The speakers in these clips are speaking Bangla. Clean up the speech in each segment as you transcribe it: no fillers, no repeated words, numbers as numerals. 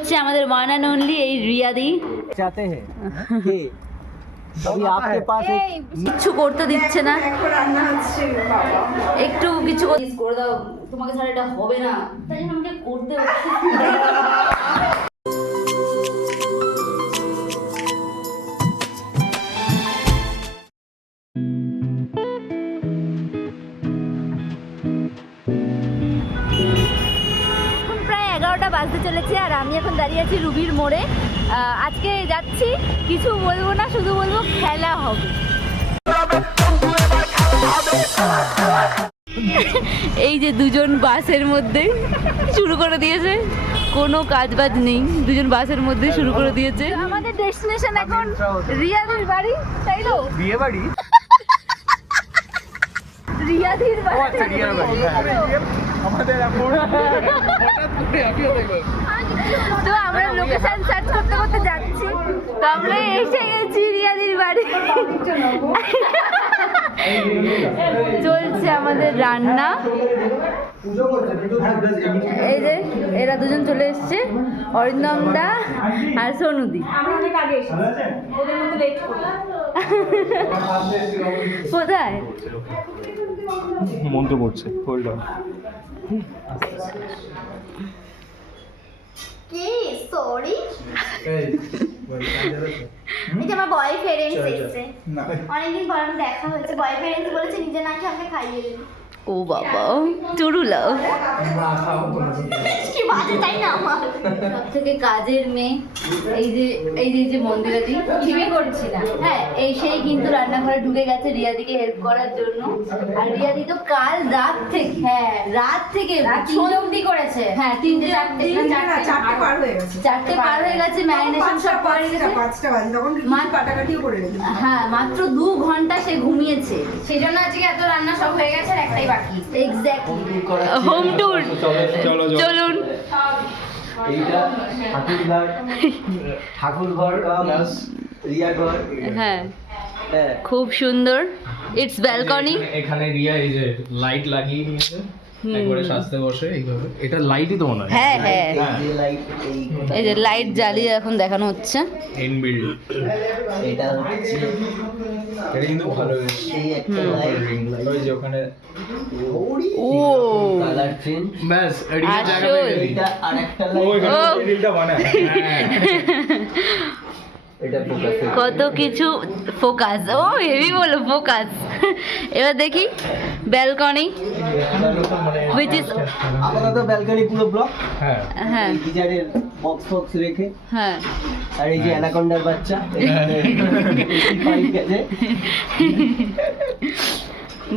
হচ্ছে আমাদের ওয়ান অ্যান্ড অনলি এই রিয়াদি। চাতে হে अभी आपके पास কিছু করতে দিচ্ছে না, একটু কিছু করে দাও, তোমাকে ছাড়া এটা হবে না, তাই জন্য আমাকে করতে হচ্ছে। বাজতে চলেছে আর আমি এখন দাঁড়িয়ে আছি রুবির মোড়ে। আজকে যাচ্ছি, কিছু বলবো না, শুধু বলবো খেলা হবে। এই যে দুজন বাসের মধ্যে শুরু করে দিয়েছে, কোনো কাজ বাজ নেই, দুজন বাসের মধ্যে শুরু করে দিয়েছে। আমাদের ডেস্টিনেশন এখন রিয়াদির বাড়ি, তাই তো? বিয়ে বাড়ি, রিয়াদির বাড়ি। তো আমরা লোকেশন সার্চ করতে করতে যাচ্ছি, তো আমরা এসে গেছি রিয়াদির বাড়ি। চলছে আমাদের রান্না। এই যে এরা দুজন চলে এসছে, অরিন্দমদা আর সোনুদি। কোথায় মন্ত্র পড়ছে, হোল্ড অন। কি সরি, এটা আমার বয়ফ্রেন্ড এসেছে। অনেকদিন পর আমি দেখা হয়েছে, বয়ফ্রেন্ড বলেছে নিজে নাকি আমাকে খাইয়ে দেবে। ও বাবা, টুরুলা কি বাজে, তাই না? আমার থেকে কাজের মেয়ে এই যে মন্দিরাদি ঠিকই করছি না, হ্যাঁ এই সেই কিন্তু রান্নাঘরে ঢুকে গেছে রিয়াদিকে হেল্প করার জন্য। আর রিয়াদি তো কাল রাত থেকে, হ্যাঁ রাত থেকে সন্ধি করেছে, হ্যাঁ 4টে পার হয়ে গেছে, 4টে পার হয়ে গেছে, ম্যারিনেশন সব করে গেছে, 5টা বাজে তখন কাটাকাটিও করে রেখেছে। হ্যাঁ মাত্র 2 ঘন্টা সে ঘুমিয়েছে, সেজন্য আজকে এত রান্না সব হয়ে গেছে আর একটাই বাকি। Exactly home tour. চলুন। এইটা ঠাকুরঘর প্লাস রিয়া ঘর। হ্যাঁ খুব সুন্দর, ইটস ব্যালকনি। এখানে রিয়া এই যে লাইট লাগিয়ে নিয়েছে, একবারে সাজতে বসে এইভাবে। এটা লাইটই তো মনে হয়। হ্যাঁ হ্যাঁ এই যে লাইট, এই যে লাইট জ্বালিয়ে এখন দেখানো হচ্ছে। ইনবিল্ড এটা হচ্ছে, এটা কিন্তু ভালো হয়েছে। এই একটা লাইট, ওই যে ওখানে ও কালার চেঞ্জ, ব্যাস এদিকে জায়গা পেয়ে গেলি। এটা আরেকটা ওই লাইট, রিলটা বানায়। এটা ফোকাস। কত কিছু ফোকাস, ও হেভি বলো ফোকাস। এবার দেখি ব্যালকনি, which is আপাতত ব্যালকনি পুরো ব্লক। হ্যাঁ হ্যাঁ গিজারের বক্স ফক্স রেখে, হ্যাঁ আর এই যে অ্যানাকন্ডার বাচ্চা এখানে পাইপ গেছে।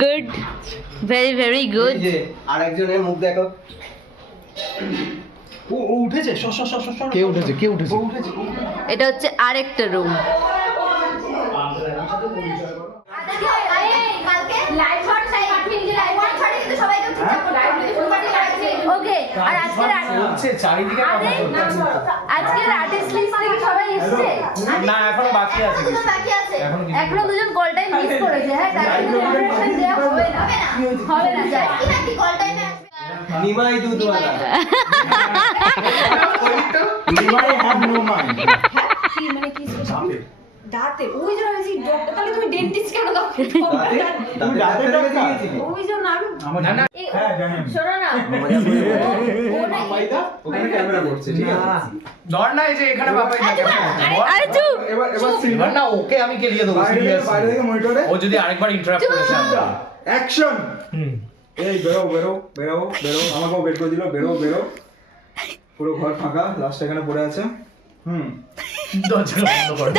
Good, very very good. এই যে আরেকজনের মুখ দেখো, ও উঠেছে। কে উঠেছে? এটা হচ্ছে আরেকটা রুম। কালকে লাইভ শট চাই, 8 মিনিটের লাইভ শট কিন্তু সবাইকে ঠিকঠাক করে লাইভ দিয়ে ফুল পার্টি লাগাচ্ছি। ওকে, আর হচ্ছে চারিদিকে আজকের আর্টিস্ট লিস্ট থেকে সবাই এসেছে? না এখনো বাকি আছে কিছু। বাকি আছে এখনো দুজন কল টাইম মিস করেছে। হ্যাঁ তার জন্য ইনফরমেশন দেওয়া হবে না, হবে না যাই। কি নাকি কল টাইমে আসবে নিমাই দুধওয়ালা। Nimai have no mind. কি মানে কি দাঁতে ওই জন্য আমি তাহলে তুমি ডেন্টিস্ট কেন দাও? তুমি রাতে টাকা দিয়েছিলে? ওই জন্য আমি না না হ্যাঁ জানেন, শোনো না ওখানে ক্যামেরা করছে, ঠিক আছে? ধর না এই যে এখানে বাবাই থাকে। আরে চুপ, এবার না ওকে আমি কেলিয়ে দেবো সিরিয়াস। বাইরে থেকে মনিটরে ও যদি আরেকবার ইন্টারাপ্ট করেছে অ্যাকশন। এই বেরো আমাকেও বের করে দিল, বেরো। পুরো ঘর ফাঁকা, লাস্ট এখানে পড়ে আছে। দরজা বন্ধ করো।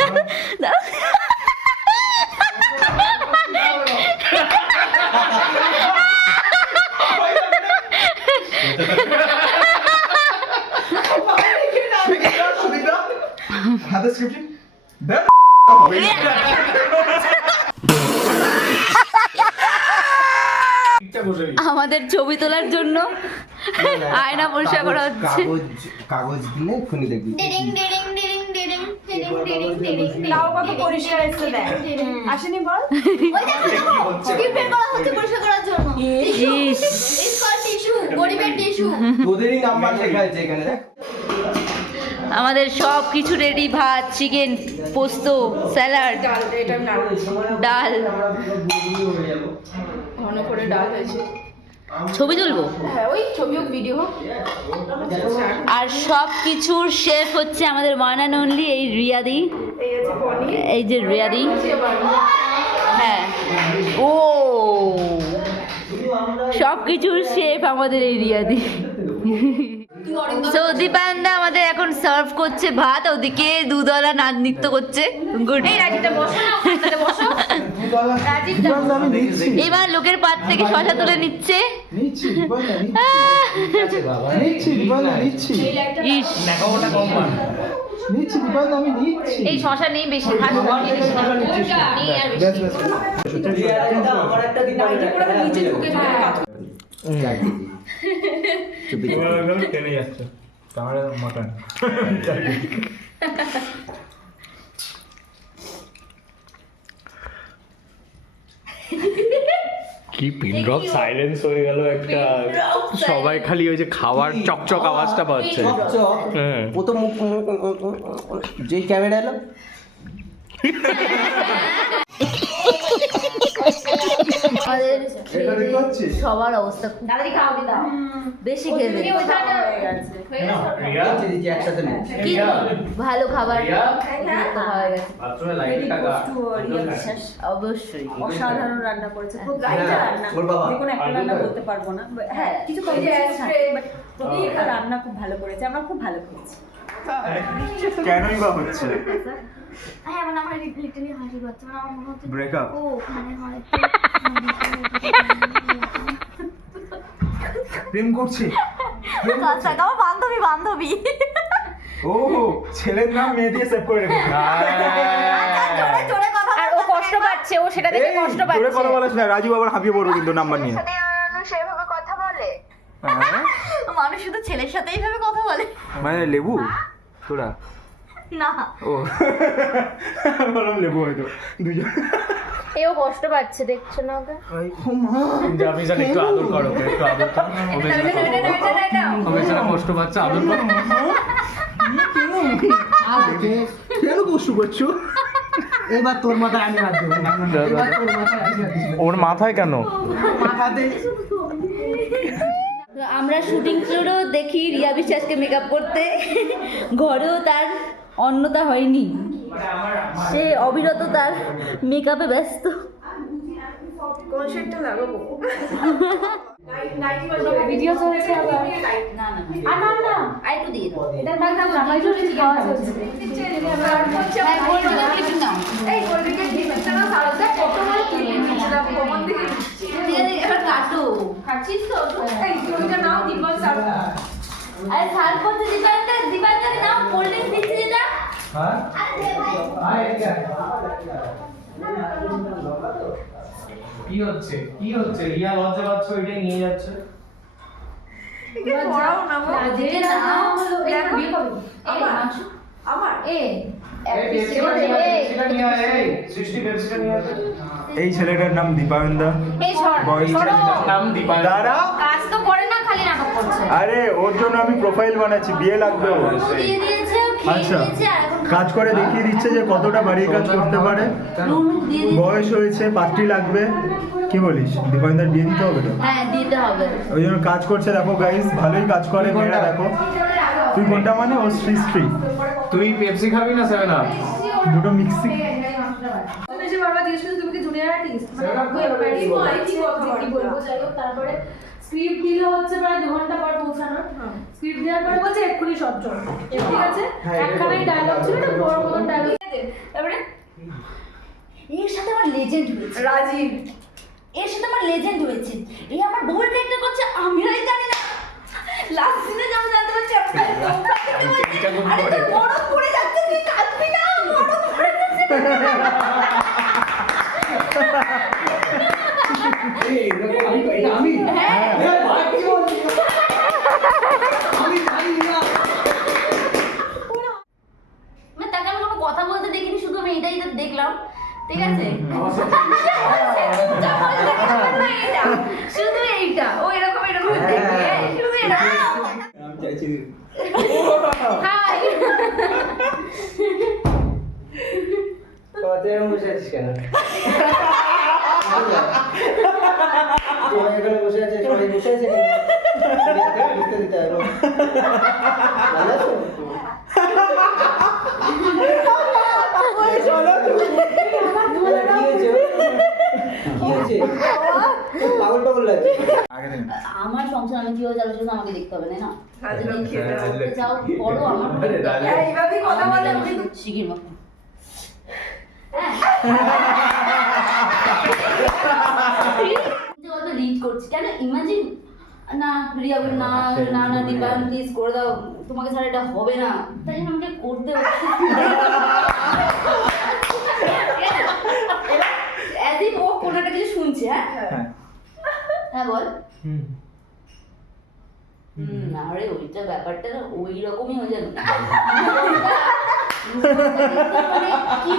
হাতে স্ক্রিপ্ট আমাদের ছবি তোলার জন্য আয়না পরিষ্কার করা হচ্ছে। কাগজ দিলে খুনি দেখবি। ডিডিং ডিডিং ডিডিং ডিডিং ডিডিং ডিডিং ডিডিং তাও কত পরিষ্কার এসে দেয়। আসেনি বল? ওই দেখো স্কিপ বের করা হচ্ছে পরিষ্কার করার জন্য। ইস, ইটস কল টিস্যু, গরিবের টিস্যু। তোদেরই নাম্বার লেখা আছে এখানে, দেখ। আমাদের সব কিছু রেডি, ভাত, চিকেন, পোস্ত, স্যালাড, ডাল, এটা আমি নাড়াচ্ছি। ডাল। ঘন করে ডাল হয়েছে। ছবি তুলবো? হ্যাঁ, ওই ছবি হোক ভিডিও হোক। আর সব কিছুর শেফ হচ্ছে আমাদের ওয়ান অ্যান্ড অনলি এই রিয়াদি। এই আছে পনির। এই যে রিয়াদি। হ্যাঁ, ও সব কিছুর শেফ আমাদের এই রিয়াদি। তো দীপায়নদা আমাদের এখন সার্ভ করছে ভাত, ওদিকে দুধওয়ালা নাচ নৃত্য করছে। গুড। এবার লোকের পাত থেকে শশা তুলে নিচ্ছে। ইস, এই শশা নেই বেশি, ভাত নেই আর বেশি। নিচে ঢুকে টেনে যাচ্ছে তাহলে মাটন। কি পিন ড্রপ সাইলেন্স হয়ে গেল একটা, সবাই খালি ওই যে খাওয়ার চকচক আওয়াজটা পাচ্ছে। হ্যাঁ, ও তো মুখ যেই ক্যামেরা এলো আমাদের সবার অবস্থা খুব বেশি খেয়ে একসাথে নেই। কি ভালো খাবার অতিরিক্ত খাওয়া গেছে। অবশ্যই অসাধারণ রান্না করেছে, খুব লাইটটা রান্না, ওর বাবা। যে কোনো একটা রান্না বলতে পারবো না, হ্যাঁ কিছু প্রত্যেকটা রান্না খুব ভালো করেছে, আমরা খুব ভালো করেছি। কেনই বা হচ্ছে হ্যাঁ মানে আমার লিটারালি হাসি পাচ্ছে, মানে আমার মনে হচ্ছে ব্রেকআপ। ও মানে হয় প্রেম করছে। আচ্ছা আমার বান্ধবী বান্ধবী ও ছেলের নাম মেয়ে দিয়ে সেভ করে রেখেছে। জোরে কথা আর ও কষ্ট পাচ্ছে, ও সেটা দেখে কষ্ট জোরে পাচ্ছে। কথা বলিস না, রাজু আবার হাঁপিয়ে পড়বে কিন্তু নাম্বার নিয়ে। সেভাবে কথা বলে, হ্যাঁ? মানুষ শুধু ছেলের সাথে এইভাবে কথা বলে মানে লেবু তোরা? না। ও বললাম লেবু হয়তো দুজন। এও কষ্ট পাচ্ছে, দেখছো না ওকে? ও মা জামিজান একটু আদর করো, একটু আদর করো। ওকে যারা কষ্ট পাচ্ছে আদর করো। কেন কষ্ট করছো? এবার তোর মাথায় আমি হাত দেবো। এবার তোর মাথায় আমি হাত দেবো। ওর মাথায় কেন? মাথাতে আমরা শুটিং ফ্লোরেও দেখি রিয়া বিশ্বাসকে মেকআপ করতে, ঘরেও তার অন্যতা হয়নি, সে অবিরত তার মেকআপে ব্যস্ত। কোন সেটটা লাগাবো? ভিডিও চলছে আবার। না না আর না না আইটু দিয়ে দাও, এটা থাক থাক আমার জন্য খাওয়া চলছে। হ্যাঁ বলছি না কিছু না, এই কোলগেটে ডিসটা না সারদা কত বড় ক্লিন দিয়েছিলাম প্রমাণ দেখে। দিয়ে দে এবার কাটো। খাচ্ছিস তো? এই কোলগেটটা নাও দিবল সার। আরে সার করতে দিবানকে নাও, কোল্ড ড্রিঙ্কস দিচ্ছি যেটা। হ্যাঁ কি হচ্ছে, কি হচ্ছে? রিয়া লজ্জা পাচ্ছে, ওইটা নিয়ে যাচ্ছে। যাও না মা। যেটা নাও হলো এই দেখো। বিয়ে করবি। আমার? মাংস আমার এ এই ছেলেটার নাম দীপায়নদা। এই সর বয়স নাম দীপায়ন। দাঁড়া, কাজ তো করে না, খালি নাটক করছে। আরে ওর জন্য আমি প্রোফাইল বানাচ্ছি, বিয়ে লাগবে ওর। দিয়ে দিয়েছে, ও খেয়ে আচ্ছা নিয়েছে, আর এখন কাজ করে দেখিয়ে দিচ্ছে যে কতটা বাড়ির কাজ করতে পারে। নুন দিয়ে দিয়েছে। বয়স হয়েছে, পাত্রী লাগবে। কি বলিস, দীপায়নদার বিয়ে দিতে হবে তো? হ্যাঁ দিতে হবে। ওই জন্য কাজ করছে, দেখো গাইস, ভালোই কাজ করে মেয়েরা। দেখো তুই কোনটা মানে ও শ্রী তুই পেপসি খাবি না 7 আপ? দুটো মিক্সি। তুমি যে বারবার জিজ্ঞেস করছো তুমি কি জুনিয়র আর্টিস্ট, মানে কি বলবো, যাই হোক তারপরে স্ক্রিপ্ট দিল হচ্ছে প্রায় 2 ঘন্টা পর পৌঁছানো। স্ক্রিপ্ট দেওয়ার পরে বলছে এক্ষুনি সব চল, ঠিক আছে। একখানাই ডায়লগ ছিল, এটা বড় মতন ডায়লগ। তারপরে এর সাথে আমার লেজেন্ড হয়েছে, রাজীব, এর সাথে আমার লেজেন্ড হয়েছে। এই আমার বউর ক্যারেক্টার করছে, আমিই জানি না। লাস্ট সিনে যেমন জানতে পারছি, আরে তোর বরফ পড়ে যাচ্ছে, তুই কাঁদবি না, বরফ পড়ে যাচ্ছে। মানে তাকে আমি কোনো কথা বলতে দেখিনি, শুধু আমি এটাই তো দেখলাম, ঠিক আছে। শুধু এইটা, ও এরকম এরকম দেখে, শুধু এটা। আমি চাইছি হাই ভালো আছো? কি হয়েছে? কি হয়েছে? পাগল পাগল লাগছে। আগে থেকে আমার সংসার আমি কিভাবে চালাচ্ছি না আমাকে দেখতে হবে, তাই না? যদি করতে চাও করো, আমার এইভাবেই কথা বলে শিখির মতো। রিড করছি কেন? ইমাজিন না রিয়া বলে, না না না দিবান প্লিজ করে দাও, তোমাকে ছাড়া এটা হবে না, তাই জন্য আমাকে করতে হচ্ছে। অ্যাজ ইফ ও কোনো একটা কিছু শুনছে। হ্যাঁ হ্যাঁ বল। আরে ওইটা ব্যাপারটা না ওই রকমই হয়ে যাবে। কি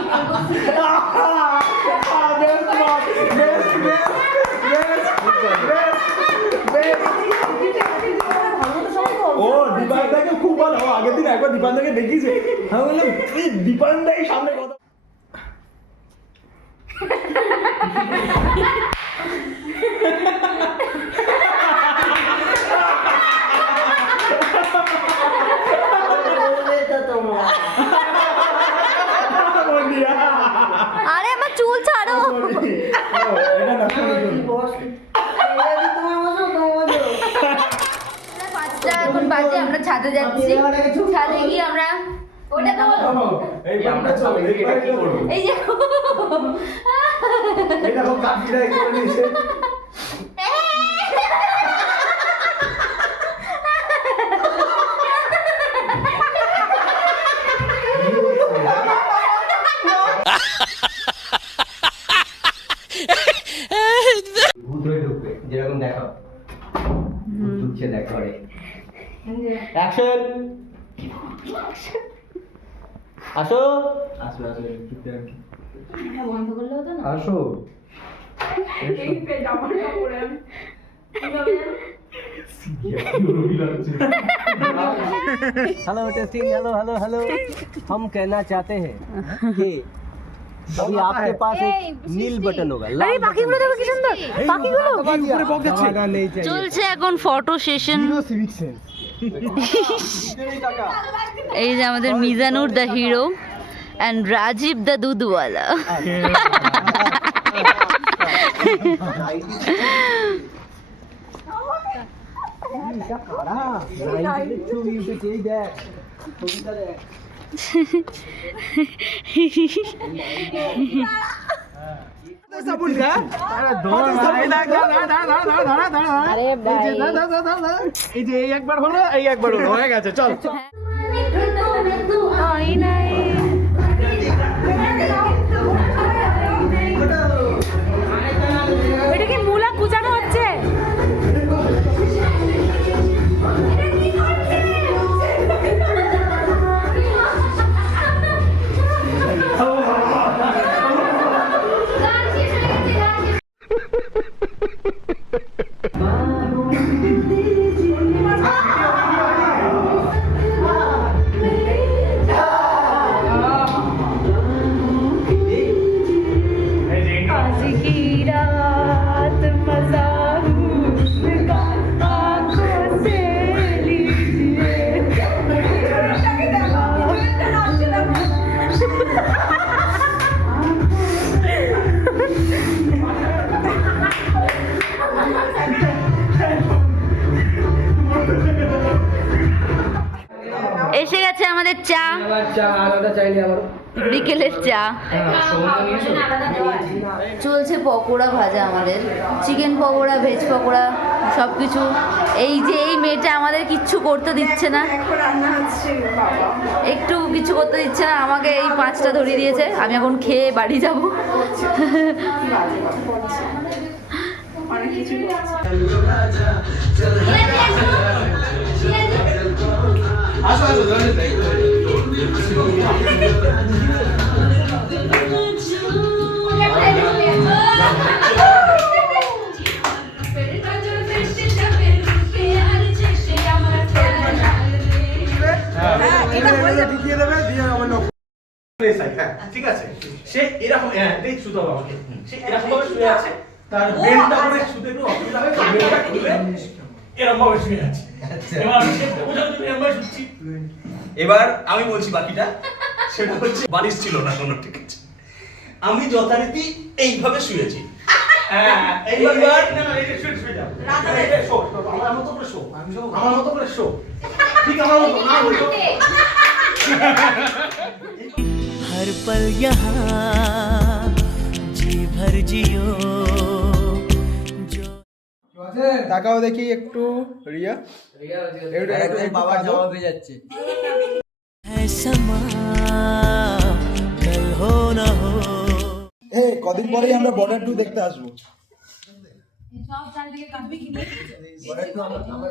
ও দীপানদাকে খুব ভালো, ও আগের দিন একবার দীপানদাকে দেখিয়েছে, আমি বললাম এই দীপানদাই সামনে কথা। আরে আমার চুল ছাড়ো। এটা না পাঁচটা এখন বাজে, আমরা ছাদে যাচ্ছি। ছাদে গিয়ে আমরা ওটা তো এই বামটা চলে এই কি করব এই যে এটা ও কাফিটা করে নিয়েছে। ভূত হয়ে ঢুকবে যেরকম দেখো ভূত ঢুকছে দেখো রে অ্যাকশন আসো আসো আসো একটু দেখ বন্ধ করলে হতো না। আসো এই পেট আমার কাপড়ে আমি hello testing hello hello hello हम कहना चाहते हैं कि अभी आपके पास एक नील बटन होगा लाल পাখিগুলো দেখো কি সুন্দর, পাখিগুলো नहीं चाहिए চলছে এখন ফটো সেশন। এই যে আমাদের Mizanur the hero and Rajiv the doodhwala. এই যে এই একবার হলো এই একবার হলো হয়ে গেছে চল এটা কি মূলা কুচানো হচ্ছে? এসে গেছে আমাদের চা, বিকেলের চা। চলছে পকোড়া ভাজা, আমাদের চিকেন পকোড়া, ভেজ পকোড়া সব কিছু। এই যে এই মেয়েটা আমাদের কিচ্ছু করতে দিচ্ছে না, একটু কিছু করতে দিচ্ছে না আমাকে। এই 5টা ধরিয়ে দিয়েছে, আমি এখন খেয়ে বাড়ি যাব। অনেক কিছু ঠিক আছে, সে এরকম শুতে হবে আমাকে, সে এরকম ভাবে শুয়ে আছে, তার বেলটা করে শুতে একটু অসুবিধা হয়, বেলটা খুলে এরকম ভাবে শুয়ে আছি। এবার আমি সেটা বোঝার জন্য এরকম ভাবে শুচ্ছি। এবার আমি বলছি বাকিটা, সেটা হচ্ছে বালিশ ছিল না কোনো, ঠিক আছে? আমি যথারীতি এইভাবে শুয়েছি। হ্যাঁ, এইবার না, না, এটা শুয়ে যাও। এটা শো, আমার মতো করে শো। আমার মতো করে শো। ঠিক আমার মতো, না বলো। हर पल यहाँ जी भर जियो जो তাকাও দেখি একটু রিয়া, বাবা জামা ভেজাচ্ছে। है समा कल हो न हो কদিন পরেই আমরা বর্ডার 2 দেখতে আসবো। Border 2 আমার